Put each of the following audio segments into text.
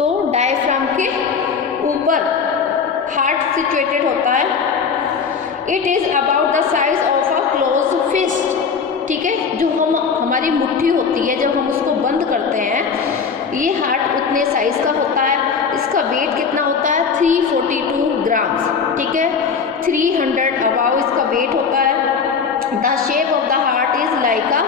तो डायफ्राम के ऊपर हार्ट सिचुएटेड होता है। It is about the size of a close fist, ठीक है, जो हमारी मुट्ठी होती है जब हम उसको बंद करते हैं, ये हार्ट उतने साइज का होता है। इसका वेट कितना होता है? 342 ग्राम्स, ठीक है, 300 अबाव इसका वेट होता है। The shape of the heart is like a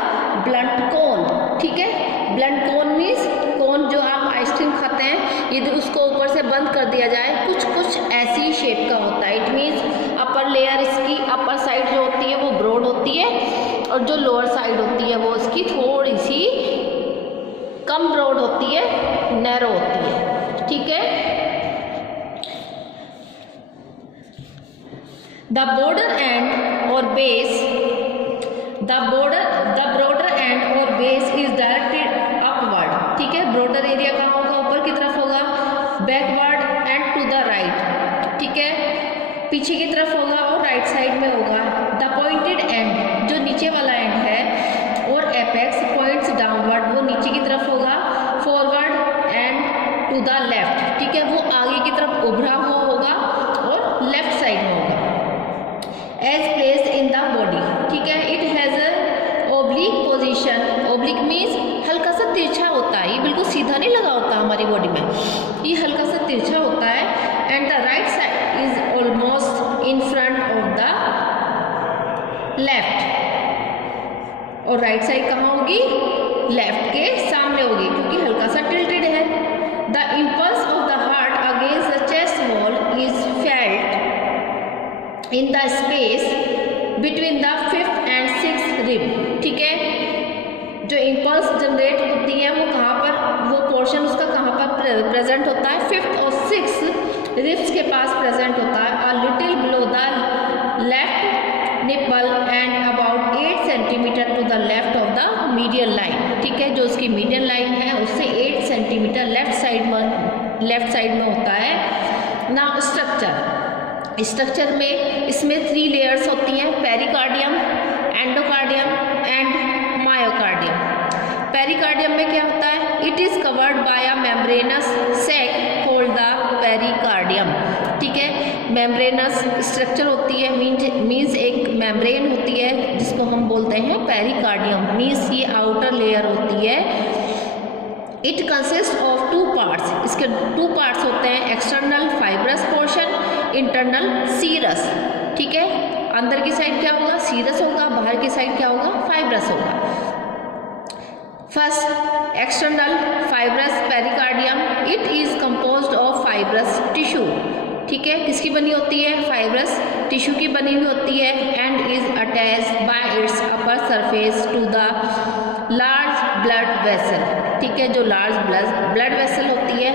blunt cone, ठीक है, ब्लंट कोन मीन्स कोन जो आप आइसक्रीम खाते हैं, यदि उसको ऊपर से बंद कर दिया जाए कुछ कुछ ऐसी शेप का होता है। इट मीन्स अपर लेयर, इसकी अपर साइड जो होती है वो ब्रॉड होती है और जो लोअर साइड होती है वो इसकी थोड़ी सी कम ब्रॉड होती है, नैरो होती है, ठीक है। द बॉर्डर एंड और बेस, द ब्रॉडर एंड और बेस इज डायरेक्टेड अपवर्ड, ठीक है। ब्रॉडर एरिया कहाँ होगा? ऊपर की तरफ होगा। Backward and to the right, ठीक है, पीछे की तरफ होगा और राइट साइड में होगा। द पॉइंटेड एंड, जो नीचे वाला एंड है, और एपेक्स पॉइंट्स डाउनवर्ड, वो नीचे की तरफ होगा। Forward and to the left, ठीक है, वो आगे की तरफ उभरा हुआ होगा और लेफ्ट साइड में होगा। As placed in the body, ठीक है, it has a oblique position. Oblique means हल्का सा तिरछा होता है, ये बिल्कुल सीधा नहीं लगा होता हमारी बॉडी में, ये हल्का सा तिरछा होता है। And the right side is almost in front of the left, और राइट साइड कहाँ होगी? लेफ्ट के सामने होगी, क्योंकि हल्का सा टिल्टेड है। The impulse of the heart against the chest wall is felt in the space between the 5th and 6th rib, ठीक है, जो इम्पल्स जनरेट होती है वो कहाँ पर, वो पोर्शन उसका कहाँ पर प्रेजेंट होता है? 5th और 6th रिब्स के पास प्रेजेंट होता है। A little below the left nipple and about 8 centimetre to the left of the median line, ठीक है, जो उसकी मीडियन लाइन है उससे 8 सेंटीमीटर लेफ्ट साइड में होता है। ना स्ट्रक्चर में इसमें 3 लेयर्स होती हैं, pericardium, endocardium and myocardium. Pericardium में क्या होता है? It is covered by a membranous sac called the pericardium, ठीक है, मेम्ब्रेनस स्ट्रक्चर होती है, मीन्स एक मेम्ब्रेन होती है जिसको हम बोलते हैं पेरिकार्डियम, मीन्स ये आउटर लेयर होती है। इट कंसिस्ट ऑफ 2 पार्ट्स, इसके 2 पार्ट्स होते हैं, external fibrous portion, internal serous, ठीक है, अंदर की साइड क्या होगा? सीरस होगा, बाहर की साइड क्या होगा? फाइब्रस होगा। First external fibrous pericardium, it is composed of fibrous tissue, ठीक है, किसकी बनी होती है? फाइब्रस टिश्यू की बनी हुई होती है। And is attached by its upper surface to the large blood vessel, ठीक है, जो लार्ज ब्लड वेसल होती है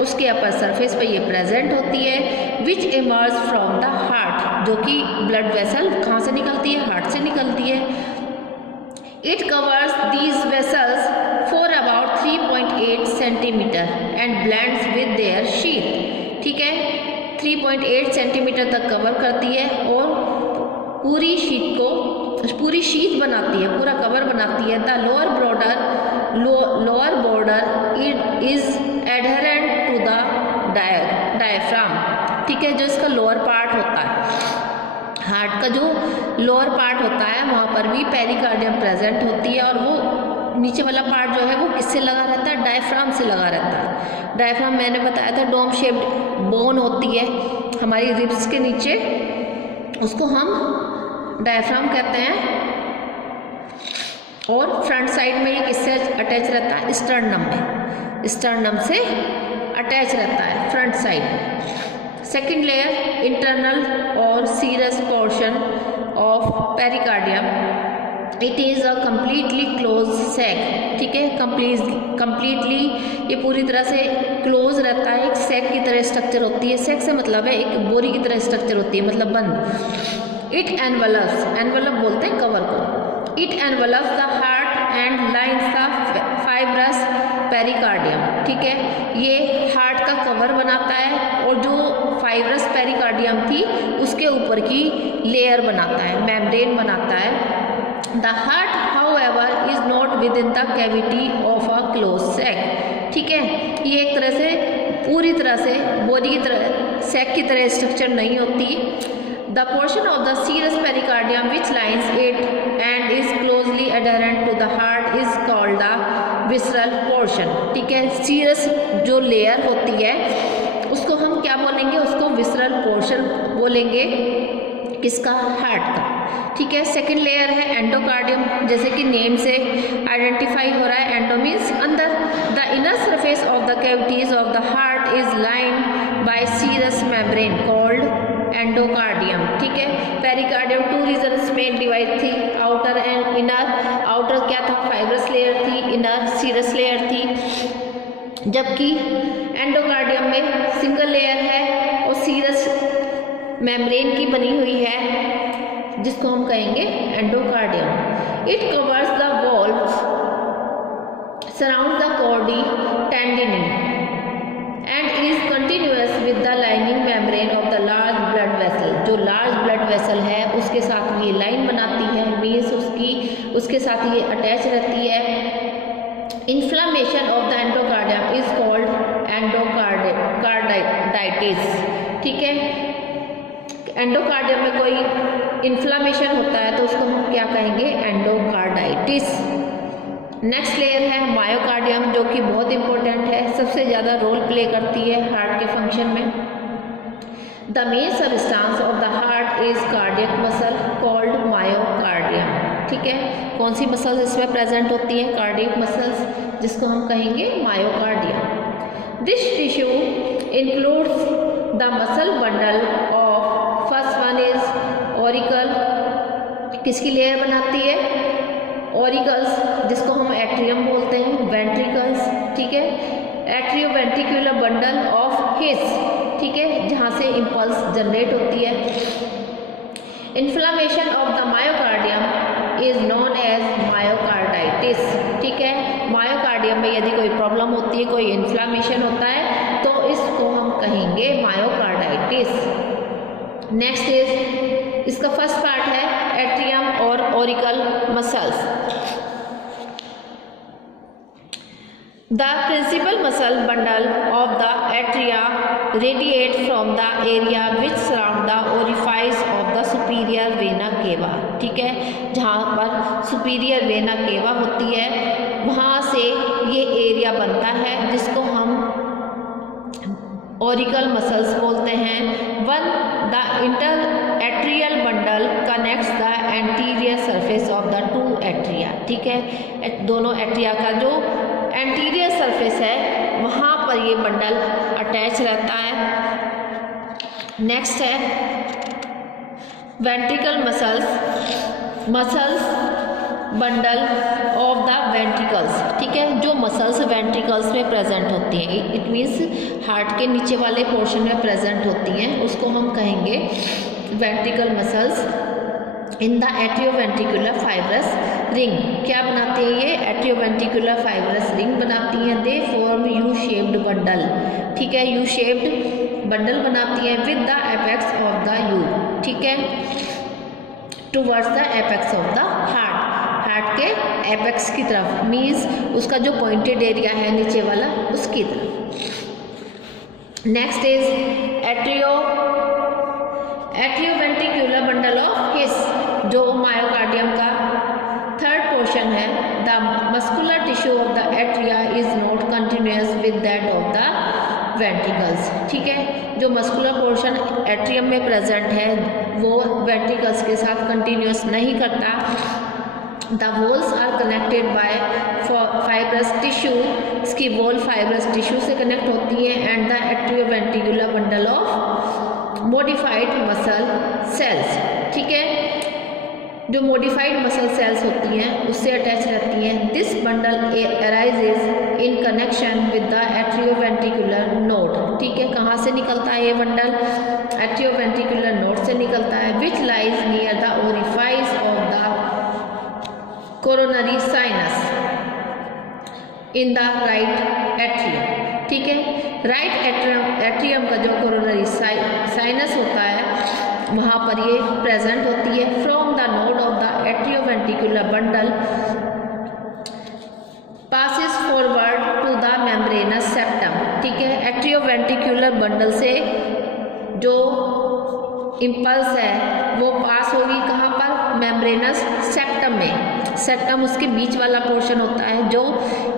उसके अपर सरफेस पे ये प्रेजेंट होती है। विच इमर्ज फ्रॉम द हार्ट, जो कि ब्लड वेसल कहाँ से निकलती है? हार्ट से निकलती है। It covers these vessels for about 3.8 centimetre and blends with their sheath, ठीक है, 3.8 सेंटीमीटर तक कवर करती है और पूरी शीट बनाती है, पूरा कवर बनाती है। The lower border is adherent to the diaphragm, ठीक है, जो इसका लोअर पार्ट होता है, हार्ट का जो लोअर पार्ट होता है वहाँ पर भी पेरिकार्डियम प्रेजेंट होती है। और वो नीचे वाला पार्ट जो है वो किससे लगा रहता है? डायफ्राम से लगा रहता है। डायफ्राम मैंने बताया था डोम शेप्ड बोन होती है हमारी रिब्स के नीचे, उसको हम डायफ्राम कहते हैं। और फ्रंट साइड में ये किससे अटैच रहता है? स्टर्नम में, स्टर्नम से अटैच रहता है front side. Second layer internal और serous portion of pericardium, it is a completely close sac, ठीक है, कम्प्लीटली ये पूरी तरह से क्लोज रहता है, एक सैक की तरह स्ट्रक्चर होती है। सैक से मतलब है एक बोरी की तरह स्ट्रक्चर होती है, मतलब बंद। इट एनवलप बोलते हैं कवर को। It envelopes the heart and lines the fibrous pericardium, ठीक है, ये हार्ट का कवर बनाता है और जो फाइब्रस पेरिकार्डियम थी उसके ऊपर की लेयर बनाता है, मेम्ब्रेन बनाता है। The heart however is not within the cavity of a close sac, ठीक है, ये एक तरह से पूरी तरह से बॉडी की तरह सैक की तरह स्ट्रक्चर नहीं होती। The portion of the serous pericardium which lines it and is closely adherent to the heart is called the visceral portion. ठीक है, सीरस जो लेयर होती है उसको हम क्या बोलेंगे, उसको विसरल पोर्शन बोलेंगे, किसका, हार्ट का। ठीक है, सेकंड लेयर है एंडोकार्डियम, जैसे कि नेम से आइडेंटिफाई हो रहा है, एंडो मीन्स अंदर। The inner surface of the cavities of the heart is lined by serous membrane called endocardium. ठीक है, पेरिकार्डियम टू रीजन्स में डिवाइड थी, आउटर एंड इनर। आउटर क्या था, फाइब्रस लेयर थी, इनर सीरस लेयर थी, जबकि एंडोकार्डियम में सिंगल लेयर है और सीरस मेम्ब्रेन की बनी हुई है, जिसको हम कहेंगे endocardium. It covers the walls surround the chordae tendineae and is continuous with the lining membrane of the large blood vessel. जो लार्ज ब्लड वेसल है उसके साथ ये लाइन बनाती है, मीन्स उसके साथ ये अटैच रहती है। Inflammation of the endocardium is called endocarditis. ठीक है, एंडोकार्डियम में कोई इन्फ्लामेशन होता है तो उसको हम क्या कहेंगे, एंडोकार्डाइटिस। नेक्स्ट लेयर है मायोकार्डियम, जो कि बहुत इंपॉर्टेंट है, सबसे ज़्यादा रोल प्ले करती है हार्ट के फंक्शन में। The main substance of the heart is cardiac muscle called myocardium. ठीक है, कौन सी मसल्स इसमें प्रेजेंट होती हैं, कार्डियक मसल्स, जिसको हम कहेंगे myocardium. This tissue includes the muscle bundle of first one is auricle, किसकी लेयर बनाती है, ऑरिकल्स, जिसको हम एट्रियम बोलते हैं, वेंट्रिकल्स। ठीक है, atrioventricular bundle of His, ठीक है, जहाँ से इम्पल्स जनरेट होती है। Inflammation of the myocardium is known as myocarditis. ठीक है, मायोकार्डियम में यदि कोई प्रॉब्लम होती है, कोई इन्फ्लामेशन होता है, तो इसको हम कहेंगे मायोकार्डाइटिस। नेक्स्ट इज, इसका फर्स्ट पार्ट है एट्रियम और auricle muscles. The principal muscle bundle of the atria radiate from the area which surround the orifice of the superior vena cava. ठीक है, जहाँ पर सुपीरियर वेना केवा होती है वहाँ से ये एरिया बनता है, जिसको हम ऑरिकल मसल्स बोलते हैं। One the inter atrial bundle connects the anterior surface of the two atria. ठीक है, दोनों एट्रिया का जो एंटीरियर सरफेस है वहाँ पर ये बंडल अटैच रहता है। नेक्स्ट है ventricle muscles bundle of the ventricles. ठीक है, जो मसल्स वेंट्रिकल्स में प्रेजेंट होती हैं, इट मीन्स हार्ट के नीचे वाले पोर्शन में प्रेजेंट होती हैं, उसको हम कहेंगे ventricle muscles. In the atrioventricular fibrous ring, क्या बनाती है ये, एट्रियोवेंट्रिकुलर फाइब्रस रिंग बनाती हैं। They form U shaped bundle. ठीक है, यू शेप्ड बंडल बनाती है with the apex of the you. ठीक है, towards the apex of the heart के एपेक्स की तरफ, मीन्स उसका जो पॉइंटेड एरिया है नीचे वाला उसकी तरफ। Next is atrioventricular bundle of His, जो मायोकार्डियम का थर्ड पोर्शन है। The muscular tissue of the atria is not continuous with that of the ventricles. ठीक है, जो मस्कुलर पोर्शन एट्रियम में प्रेजेंट है वो वेंट्रिकल्स के साथ कंटिन्यूअस नहीं करता। The walls are connected by fibrous tissue, इसकी वॉल फाइब्रस टिश्यू से कनेक्ट होती है। And the atrioventricular bundle of modified muscle cells. ठीक है, जो मॉडिफाइड मसल सेल्स होती हैं उससे अटैच रहती हैं। This bundle arises in connection with the atrioventricular node. ठीक है, कहाँ से निकलता है ये बंडल, एट्रियोवेंट्रिकुलर नोड से निकलता है, which lies near the orifice of the coronary sinus in the right atrium. ठीक है, राइट एट्रियम का जो कोरोनरी साइनस होता है वहाँ पर ये प्रेजेंट होती है। From the node of the atrioventricular bundle passes forward to the membranous septum. ठीक है। एट्रियोवेंट्रिकुलर बंडल से जो इम्पल्स है वो पास होगी कहाँ पर, मेम्ब्रेनस सेप्टम में। सेप्टम उसके बीच वाला पोर्शन होता है जो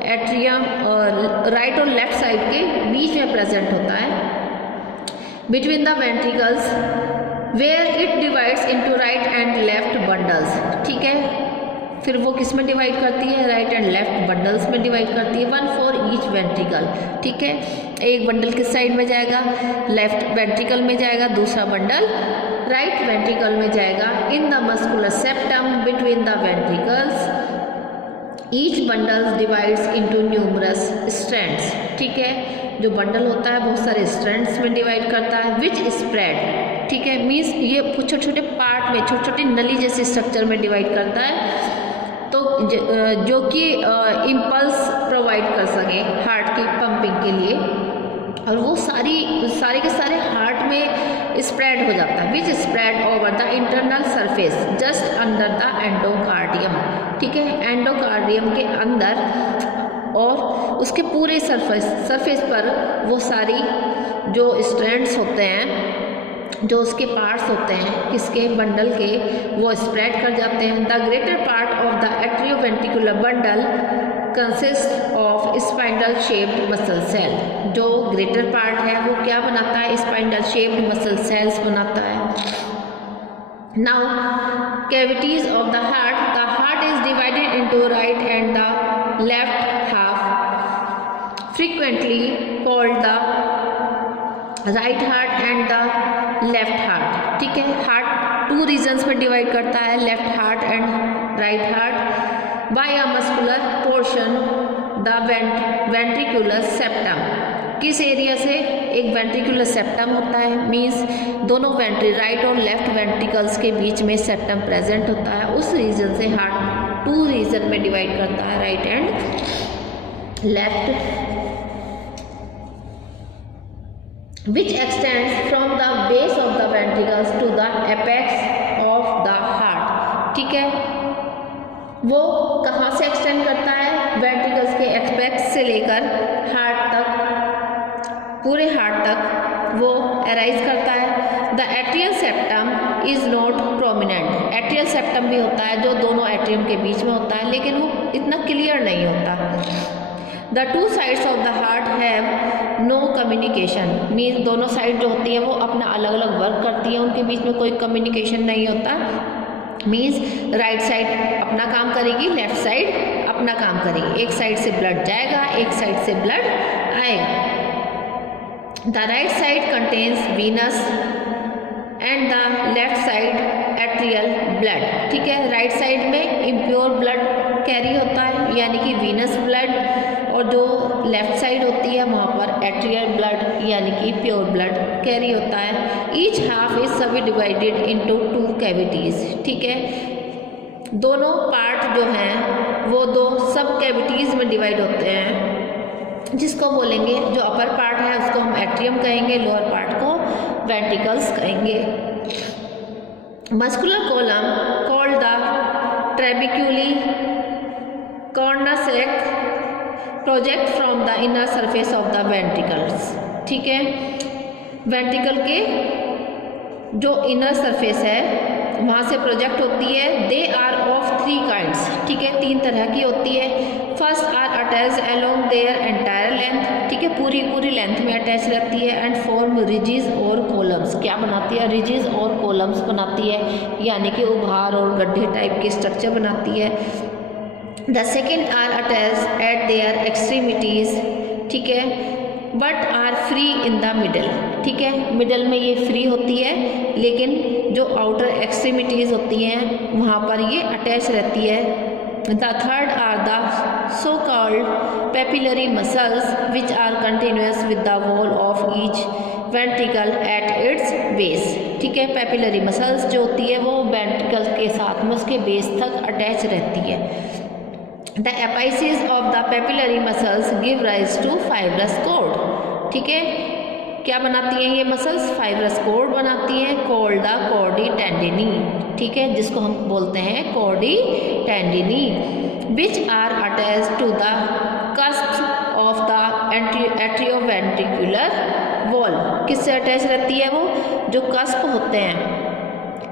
एट्रियम राइट और लेफ्ट साइड के बीच में प्रेजेंट होता है, between the ventricles where it divides into right and left bundles, ठीक है। फिर वो किस में डिवाइड करती है, राइट एंड लेफ्ट बंडल्स में डिवाइड करती है, 1 फॉर ईच वेंट्रिकल, ठीक है। एक बंडल किस साइड में जाएगा, लेफ्ट वेंट्रिकल में जाएगा, दूसरा बंडल राइट वेंट्रिकल में जाएगा। In the muscular septum between the ventricles each bundle divides into numerous strands, ठीक है। जो बंडल होता है बहुत सारे स्ट्रैंड्स में डिवाइड करता है, विच स्प्रेड, ठीक है, मीन्स ये छोटे छोटे पार्ट में, छोटे छोटे नली जैसे स्ट्रक्चर में डिवाइड करता है, तो जो कि इम्पल्स प्रोवाइड कर सके हार्ट की पंपिंग के लिए, और वो सारे के सारे हार्ट में स्प्रेड हो जाता है, which spread over the internal surface just under the endocardium, ठीक है। एंडोकार्डियम के अंदर और उसके पूरे सरफेस पर वो सारी जो स्ट्रैंड्स होते हैं, जो उसके पार्ट्स होते हैं किसके, बंडल के, वो स्प्रेड कर जाते हैं। The greater part of the atrioventricular bundle consist of spindle shaped muscle cell. जो ग्रेटर पार्ट है वो क्या बनाता है, स्पाइंडल शेप्ड मसल सेल्स बनाता है। Now cavities of the heart is divided into right and the left half, frequently called the right heart and the left heart, ठीक है। हार्ट 2 रीजन्स में डिवाइड करता है, left heart and right heart, by a muscular portion the ventricular septum. किस area से, एक ventricular septum होता है, मीन्स दोनों राइट और लेफ्ट वेंट्रिकल्स के बीच में सेप्टम प्रेजेंट होता है, उस रीजन से हार्ट 2 रीजन में डिवाइड करता है, right and left, which extends from the base of the ventricles to the apex of the heart, ठीक है। वो कहाँ से एक्सटेंड करता है, वेंट्रिकल्स के एपेक्स से लेकर हार्ट तक, पूरे हार्ट तक वो अराइज करता है। The atrial septum is not prominent, atrial septum भी होता है जो दोनों एट्रियम के बीच में होता है, लेकिन वो इतना क्लियर नहीं होता। The 2 sides of the heart have no communication, means दोनों साइड जो होती है वो अपना अलग अलग वर्क करती है, उनके बीच में कोई कम्युनिकेशन नहीं होता। मीन्स राइट साइड अपना काम करेगी, लेफ्ट साइड अपना काम करेगी, एक साइड से ब्लड जाएगा, एक साइड से ब्लड आएगा। The right side contains Venus and the left side atrial blood, ठीक है। राइट साइड में इम्प्योर ब्लड कैरी होता है, यानी कि वीनस ब्लड, और जो लेफ्ट साइड होती है वहाँ पर एट्रियल ब्लड यानी कि प्योर ब्लड कैरी होता है। ईच हाफ इज सब डिवाइडेड इनटू 2 कैविटीज़, ठीक है। दोनों पार्ट जो हैं वो 2 सब कैविटीज़ में डिवाइड होते हैं, जिसको बोलेंगे, जो अपर पार्ट है उसको हम एट्रियम कहेंगे, लोअर पार्ट को वेंट्रिकल्स कहेंगे। Muscular column called the trabeculae carneae project from the inner surface of the ventricles, ठीक है। वेंट्रिकल के जो इनर सरफेस है वहाँ से प्रोजेक्ट होती है। दे आर ऑफ 3 काइंड्स, ठीक है, 3 तरह की होती है। First are attach along their entire length, ठीक है, पूरी लेंथ में अटैच रहती है। एंड फॉर्म रिजिज और कॉलम्स, क्या बनाती है, रिजिज और कॉलम्स बनाती है, यानी कि उभार और गड्ढे टाइप के स्ट्रक्चर बनाती है। The second are attach at their extremities, ठीक है, but are free in the middle, ठीक है, मिडल में ये फ्री होती है, लेकिन जो आउटर एक्सट्रीमिटीज़ होती हैं वहाँ पर ये अटैच रहती है। The third are the so called papillary muscles which are continuous with the wall of each ventricle at its base, ठीक है। पेपिलरी मसल्स जो होती है वो वेंट्रिकल के साथ में उसके बेस तक अटैच रहती है। The apices of the papillary muscles give rise to fibrous cord, ठीक है, क्या बनाती हैं ये मसल्स, फाइब्रस कॉर्ड बनाती हैं, कॉल्ड द कॉर्डी टेंडिनी, ठीक है, जिसको हम बोलते हैं chordae tendineae, which are attach to the cusp of the atrioventricular wall. किससे अटैच रहती है वो? जो कस्प होते हैं,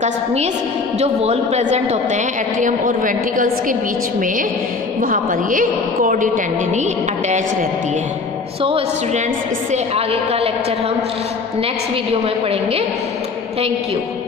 कस्प मीन्स जो वॉल प्रेजेंट होते हैं एट्रियम और वेंट्रिकल्स के बीच में, वहाँ पर ये कॉर्डी टेंडिनी अटैच रहती है। सो स्टूडेंट्स, इससे आगे का लेक्चर हम नेक्स्ट वीडियो में पढ़ेंगे। Thank you.